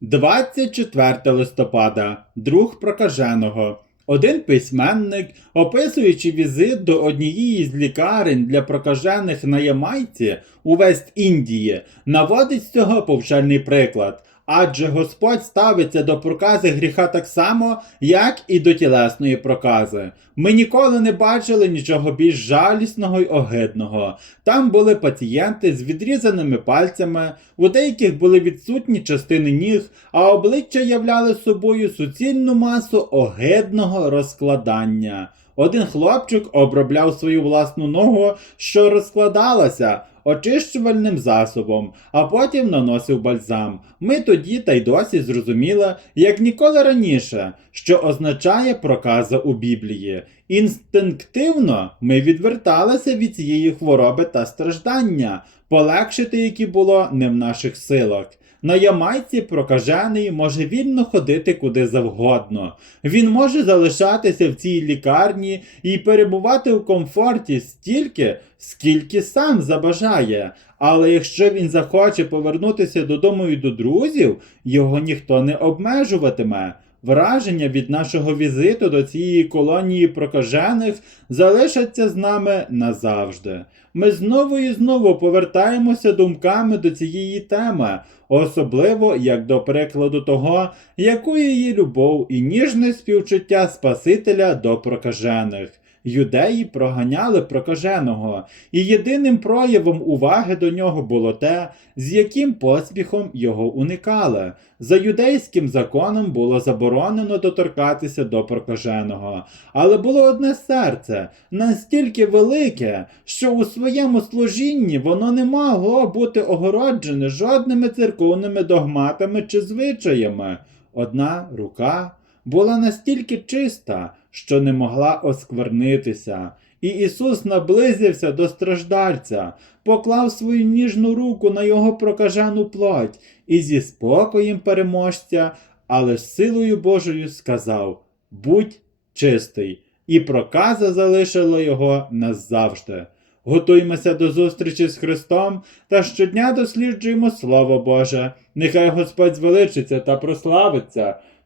24 листопада, друг прокаженого. Один письменник, описуючи візит до однієї з лікарень для прокажених на Ямайці у Вест-Індії, наводить з цього повчальний приклад. Адже Господь ставиться до прокази гріха так само, як і до тілесної прокази. Ми ніколи не бачили нічого більш жалісного й огидного. Там були пацієнти з відрізаними пальцями, у деяких були відсутні частини ніг, а обличчя являли собою суцільну масу огидного розкладання. Один хлопчик обробляв свою власну ногу, що розкладалася очищувальним засобом, а потім наносив бальзам. Ми тоді та й досі зрозуміли, як ніколи раніше, що означає проказа у Біблії. Інстинктивно ми відверталися від цієї хвороби та страждання, полегшити які було не в наших силах. На Ямайці прокажений може вільно ходити куди завгодно. Він може залишатися в цій лікарні і перебувати в комфорті стільки, скільки сам забажає. Але якщо він захоче повернутися додому і до друзів, його ніхто не обмежуватиме. Враження від нашого візиту до цієї колонії прокажених залишаться з нами назавжди. Ми знову і знову повертаємося думками до цієї теми, особливо як до прикладу того, якою є любов і ніжне співчуття Спасителя до прокажених. Юдеї проганяли прокаженого, і єдиним проявом уваги до нього було те, з яким поспіхом його уникали. За юдейським законом було заборонено доторкатися до прокаженого, але було одне серце настільки велике, що у своєму служінні воно не могло бути огороджене жодними церковними догматами чи звичаями. Одна рука була настільки чиста, що не могла осквернитися. І Ісус наблизився до страждальця, поклав свою ніжну руку на його прокажену плоть і зі спокоєм переможця, але з силою Божою сказав: Будь чистий, і проказа залишила його назавжди. Готуємося до зустрічі з Христом та щодня досліджуємо Слово Боже. Нехай Господь звеличиться та прославиться